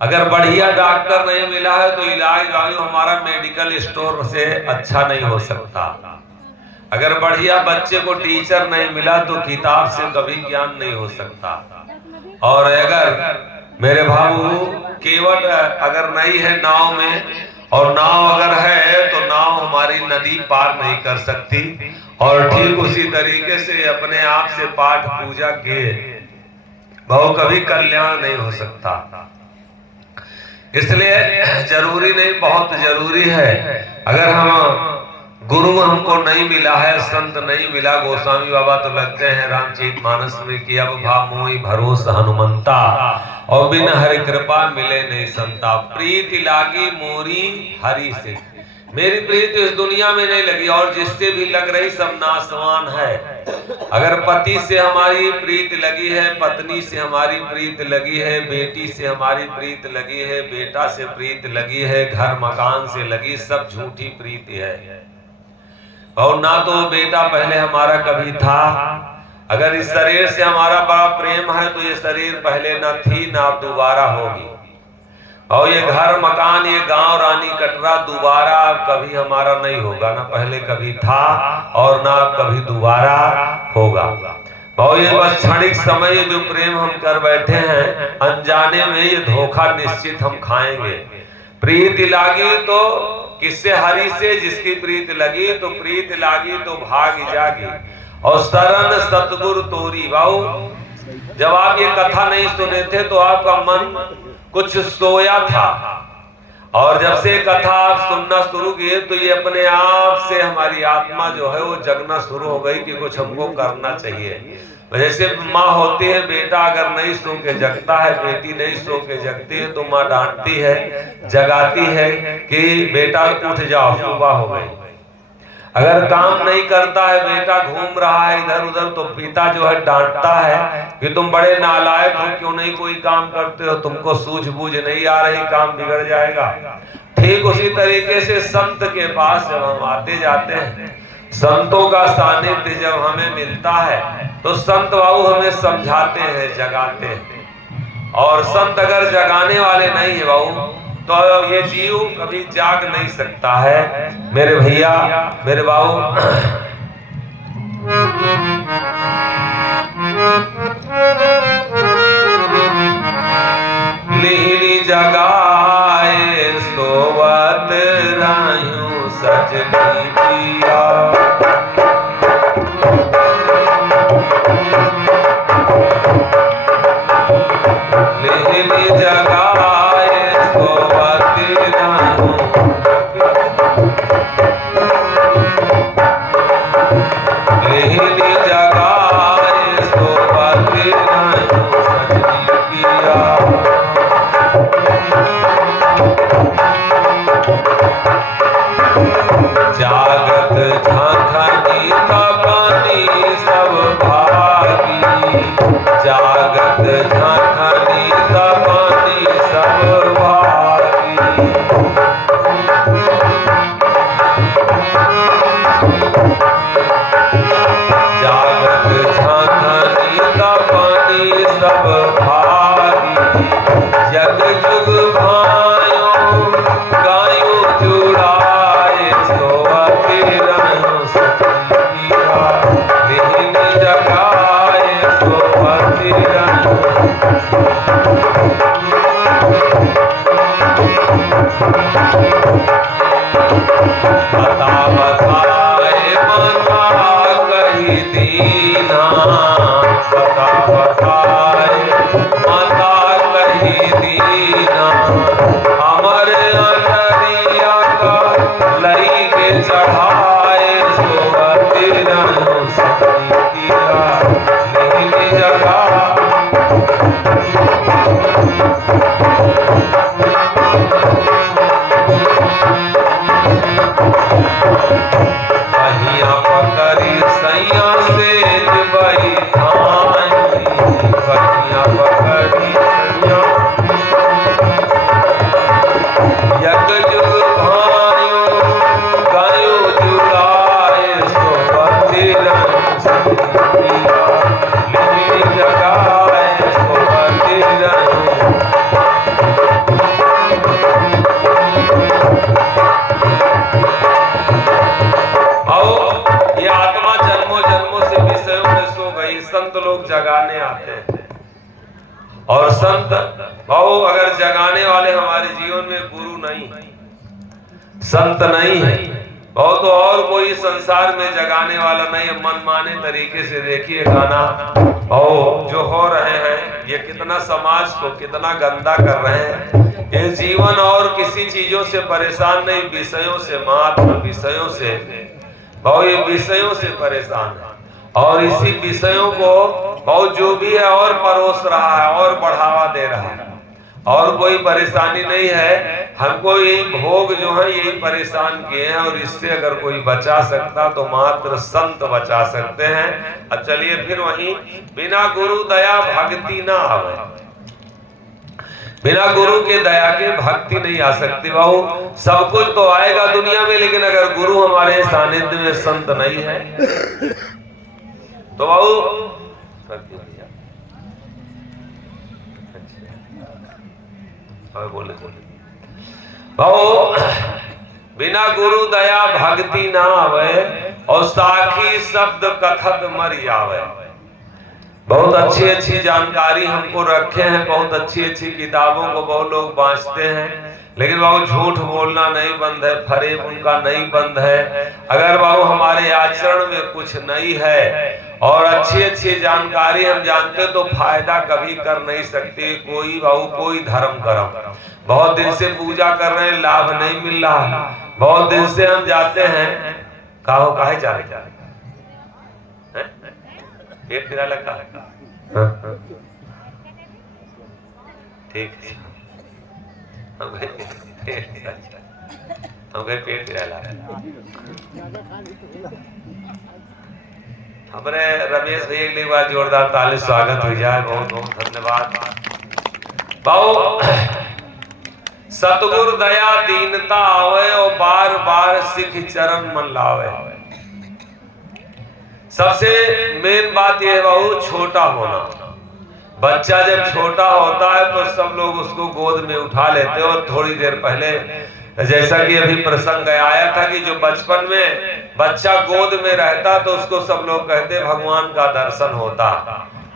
अगर बढ़िया डॉक्टर नहीं मिला है तो इलाज वायु हमारा मेडिकल स्टोर से अच्छा नहीं हो सकता। अगर बढ़िया बच्चे को टीचर नहीं मिला तो किताब से कभी ज्ञान नहीं हो सकता। और अगर मेरे भाऊ केवट अगर नहीं है नाव में, और नाव अगर है तो नाव हमारी नदी पार नहीं कर सकती। और ठीक उसी तरीके से अपने आप से पाठ पूजा के भाव कभी कल्याण नहीं हो सकता। इसलिए जरूरी नहीं, बहुत जरूरी है। अगर हम गुरु हमको नहीं मिला है, संत नहीं मिला, गोस्वामी बाबा तो लगते हैं रामचरितमानस में कि अब भा मोहि भरोसा हनुमंता, और बिन हरि कृपा मिले नहीं संता। प्रीति लागी मोरी हरि से, मेरी प्रीत इस दुनिया में नहीं लगी, और जिससे भी लग रही सब नासवान है। अगर पति से हमारी प्रीत लगी है, पत्नी से हमारी प्रीत लगी है, बेटी से हमारी प्रीत लगी है, बेटा से प्रीत लगी है, घर मकान से लगी, सब झूठी प्रीति है। और ना तो बेटा पहले हमारा कभी था। अगर इस शरीर से हमारा बड़ा प्रेम है तो ये शरीर पहले न थी, ना अब दोबारा होगी। और ये घर मकान, ये गांव रानी कटरा दोबारा कभी हमारा नहीं होगा, ना पहले कभी था और ना कभी दोबारा होगा। और ये बस क्षणिक समय, ये जो प्रेम हम कर बैठे हैं अनजाने में, ये धोखा निश्चित हम खाएंगे। प्रीति लागी तो किससे? हरि से। जिसकी प्रीत लगी तो प्रीत लागी तो भाग जागी। और शरण सतगुरु तोरी। भाऊ जब आप ये कथा नहीं सुने थे तो आपका मन कुछ सोया था, और जब से कथा आप सुनना शुरू किए तो ये अपने आप से हमारी आत्मा जो है वो जगना शुरू हो गई कि कुछ हमको करना चाहिए। जैसे माँ होती है, बेटा अगर नहीं सो के जगता है, बेटी नहीं सो के जगती है तो माँ डांटती है, जगाती है कि बेटा उठ जाओ, सुबह हो गई। अगर काम नहीं करता है बेटा, घूम रहा है इधर उधर, तो पिता जो है डांटता है कि तुम बड़े नालायक हो, क्यों नहीं कोई काम करते हो, तुमको सूझबूझ नहीं आ रही, काम बिगड़ जाएगा। ठीक उसी तरीके से संत के पास जब हम आते जाते हैं, संतों का सानिध्य जब हमें मिलता है तो संत बाबू हमें समझाते हैं, जगाते हैं। और संत अगर जगाने वाले नहीं है बाबू तो ये जीव कभी जाग नहीं सकता है। मेरे भैया, मेरे बाबू, लीली जगाए सोवत रायूं सजनी पिया, लीली जगाए सोवत रायूं, लीली जगाए सोवत रायूं सजनी पिया। जागत झांखनी तपनी सब भागी, जागत झांखनी तपनी सब भागी। जागत झांखनी तपनी सब भागी, जग जुग भायो गायो जुड़ाए सोवत रायूं सजनी पिया, लीली जगाए सोवत रायूं। बता बताए मना कही दीना, बता बताए मना कही दीना, अमर अनरिया का लई के चढ़ाए सोवत रायूं सजनी पिया, लीली जगा। कहिया पकड़ी सैया से जबई धानी, कहिया पकड़ी सैया, यक जुग भायो गायो जुग संत भाव अगर जगाने वाले हमारे जीवन में गुरु नहीं, संत नहीं है तो और कोई संसार में जगाने वाला नहीं है। मनमाने तरीके से देखिए गाना और जो हो रहे हैं ये कितना समाज को कितना गंदा कर रहे हैं। ये जीवन और किसी चीजों से परेशान नहीं, विषयों से, मात्र विषयों से भाव, ये विषयों से परेशान है और इसी विषयों को भाव जो भी है और परोस रहा है और बढ़ावा दे रहा है और कोई परेशानी नहीं है। हमको यही भोग जो है यही परेशान किए हैं और इससे अगर कोई बचा सकता तो मात्र संत बचा सकते हैं। अब चलिए फिर वहीं, बिना गुरु दया भक्ति ना आवे, बिना गुरु के दया के भक्ति नहीं आ सकती। बाबू सब कुछ तो आएगा दुनिया में, लेकिन अगर गुरु हमारे सानिध्य में संत नहीं है तो बाबू बोले बिना गुरु दया भक्ति ना आवे और साखी शब्द कथत मर आवे। बहुत अच्छी अच्छी जानकारी हमको रखे हैं, बहुत अच्छी अच्छी किताबों को बहुत लोग बांचते हैं, लेकिन बाबू झूठ बोलना नहीं बंद है, फरेब उनका नहीं बंद है। अगर बाबू हमारे आचरण में कुछ नहीं है और अच्छी अच्छी जानकारी हम जानते तो फायदा कभी कर नहीं सकते कोई बाबू कोई धर्म करम। बहुत दिन से पूजा कर रहे हैं, लाभ नहीं मिल रहा। बहुत दिन से हम जाते हैं, काहे जा रहे पेट फिरा लगता है, ठीक है हम पेट फिरा ला हमारे रमेश भैया के लिए बार जोरदार ताली स्वागत हो जाए, बहुत बहुत धन्यवाद। बाबू सतगुरु दया दीनता आवे और बार बार सिख चरण मन लावे। सबसे मेन बात यह है बाबू छोटा होना। बच्चा जब छोटा होता है तो सब लोग उसको गोद में उठा लेते हैं और थोड़ी देर पहले जैसा कि अभी प्रसंग आया था कि जो बचपन में बच्चा गोद में रहता तो उसको सब लोग कहते भगवान का दर्शन होता।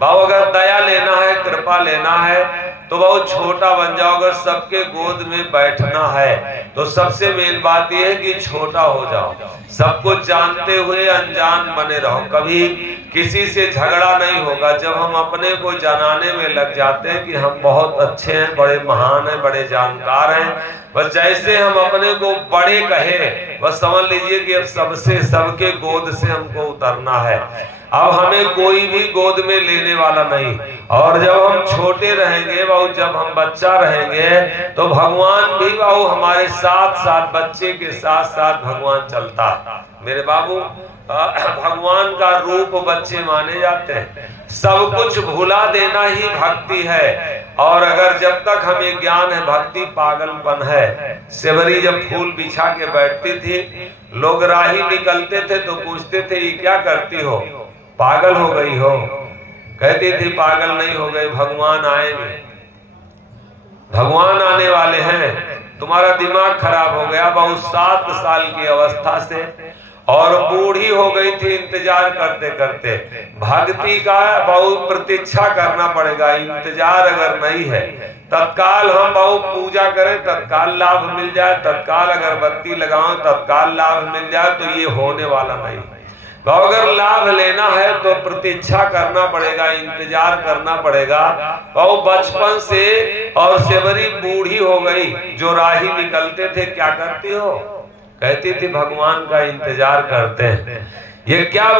बाबू अगर दया लेना है, कृपा लेना है तो बहुत छोटा बन जाओ। अगर सबके गोद में बैठना है तो सबसे मेन बात यह है कि छोटा हो जाओ, सब कुछ जानते हुए अनजान बने रहो। कभी किसी से झगड़ा नहीं होगा। जब हम अपने को जनाने में लग जाते हैं कि हम बहुत अच्छे हैं, बड़े महान हैं, बड़े जानकार हैं, बस जैसे हम अपने को बड़े कहे बस समझ लीजिए कि अब सबसे सबके गोद से हमको उतरना है। अब हमें कोई भी गोद में लेने वाला नहीं। और जब हम छोटे रहेंगे बाबू, जब हम बच्चा रहेंगे तो भगवान भी बाबू हमारे साथ साथ, बच्चे के साथ साथ भगवान चलता। मेरे बाबू भगवान का रूप बच्चे माने जाते हैं। सब कुछ भुला देना ही भक्ति है। और अगर जब तक हमें ज्ञान है भक्ति पागलपन है। सेवरी जब फूल बिछा के बैठती थी, लोग राही निकलते थे तो पूछते थे ये क्या करती हो, पागल हो गई हो? कहती थी पागल नहीं हो गए, भगवान आएंगे, भगवान आने वाले हैं। तुम्हारा दिमाग खराब हो गया। बहुत 7 साल की अवस्था से और बूढ़ी हो गई थी इंतजार करते करते। भक्ति का बहुत प्रतीक्षा करना पड़ेगा। इंतजार अगर नहीं है, तत्काल हम बहुत पूजा करें तत्काल लाभ मिल जाए, तत्काल अगरबत्ती लगाओ तत्काल लाभ मिल जाए, तो ये होने वाला नहीं। अगर लाभ लेना है तो प्रतीक्षा करना पड़ेगा, इंतजार करना पड़ेगा। और बचपन से और सेवरी बूढ़ी हो गई, जो राही निकलते थे क्या करती हो? कहती थी भगवान का इंतजार करते हैं। ये क्या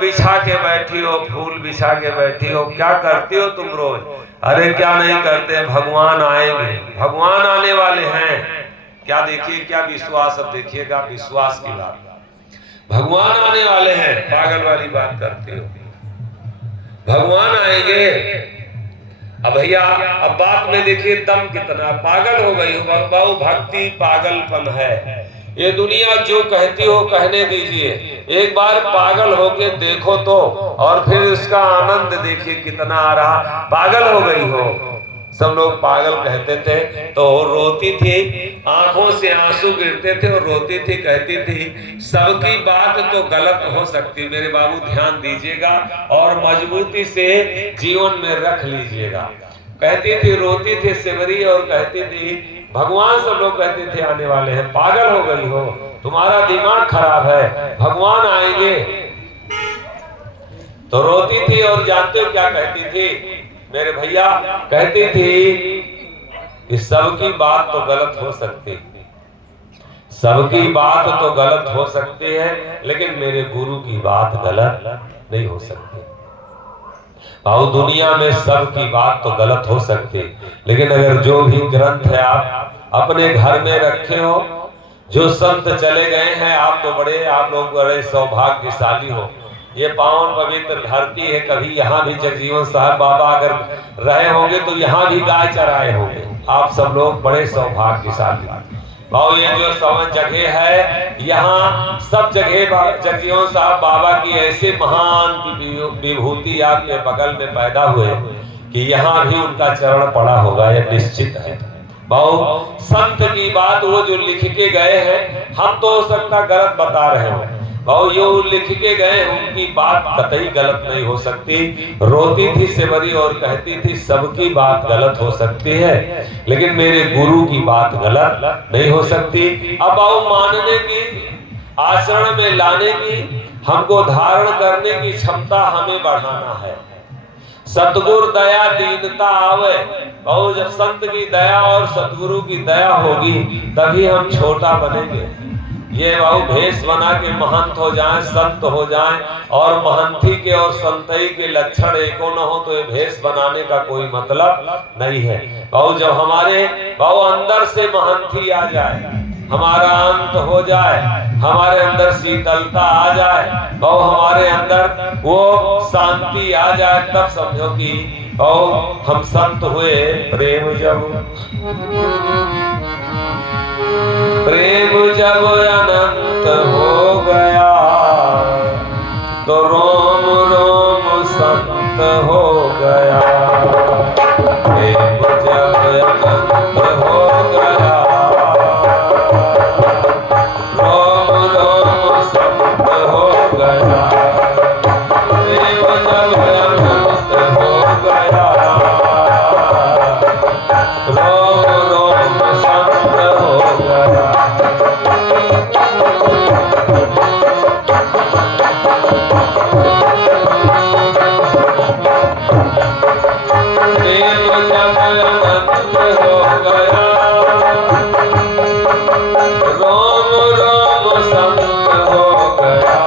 बिछा के बैठी हो, फूल बिछा के बैठी हो, क्या करती हो तुम रोज? अरे क्या नहीं करते, भगवान आएंगे, भगवान आने वाले हैं। क्या देखिए क्या विश्वास, अब देखिएगा विश्वास की बात, भगवान आने वाले हैं। पागल वाली बात करती हो, भगवान आएंगे। अब भैया अब बात में देखिए दम कितना, पागल हो गई हो बाबू। भक्ति पागलपन है। ये दुनिया जो कहती हो कहने दीजिए, एक बार पागल होके देखो तो, और फिर उसका आनंद देखिए कितना आ रहा। पागल हो गई हो, सब लोग पागल कहते थे तो रोती थी, आंखों से आंसू गिरते थे और रोती थी, कहती थी सबकी बात तो गलत हो सकती। मेरे बाबू ध्यान दीजिएगा और मजबूती से जीवन में रख लीजिएगा। कहती थी, रोती थी सिमरी और कहती थी भगवान, सब लोग कहते थे आने वाले हैं, पागल हो गई हो, तुम्हारा दिमाग खराब है, भगवान आएंगे। तो रोती थी और जानते हो क्या कहती थी मेरे भैया? कहती थी कि सबकी बात तो गलत हो सकती, सबकी बात तो गलत हो सकती है, लेकिन मेरे गुरु की बात गलत नहीं हो सकती। भाव दुनिया में सबकी बात तो गलत हो सकती, लेकिन अगर जो भी ग्रंथ है आप अपने घर में रखे हो, जो संत चले गए हैं, आप लोग बड़े सौभाग्यशाली हो। ये पावन पवित्र धरती है, कभी यहाँ भी जगजीवन साहब बाबा अगर रहे होंगे तो यहाँ भी गाय चराए होंगे। आप सब लोग बड़े सौभाग्यशाली। भाव ये जो जगह है, यहाँ सब जगह जगजीवन साहब बाबा की ऐसे महान विभूति आपके बगल में पैदा हुए कि यहाँ भी उनका चरण पड़ा होगा, यह निश्चित है। भाव संत की बात वो जो लिख के गए हैं, हम तो हो सकता गलत बता रहे हो, भाव ये लिख के गए, उनकी बात कतई गलत नहीं हो सकती। रोती थी सिमरी और कहती थी सबकी बात गलत हो सकती है, लेकिन मेरे गुरु की बात गलत नहीं हो सकती। अब आओ मानने की, आचरण में लाने की, हमको धारण करने की क्षमता हमें बढ़ाना है। सतगुरु दया दीनता आवे, और जब संत की दया और सतगुरु की दया होगी तभी हम छोटा बनेंगे। ये बाबू भेष बना के महंत हो जाएं, संत हो जाएं, और महंती के और संतई के लक्षण एको न हो तो ये भेष बनाने का कोई मतलब नहीं है। बाबू जब हमारे बाबू अंदर से महंती आ जाए, हमारा अंत हो जाए, हमारे अंदर शीतलता आ जाए, बाबू हमारे अंदर वो शांति आ जाए, तब समझो कि हम संत हुए। प्रेम जब अनंत हो गया तो रोम रोम संत हो गया। प्रेम जब अनंत हो गया रोम रोम संत हो गया। प्रेम जब अनंत हो गया रोम रोम संत हो गया। रोम रोम संत हो गया।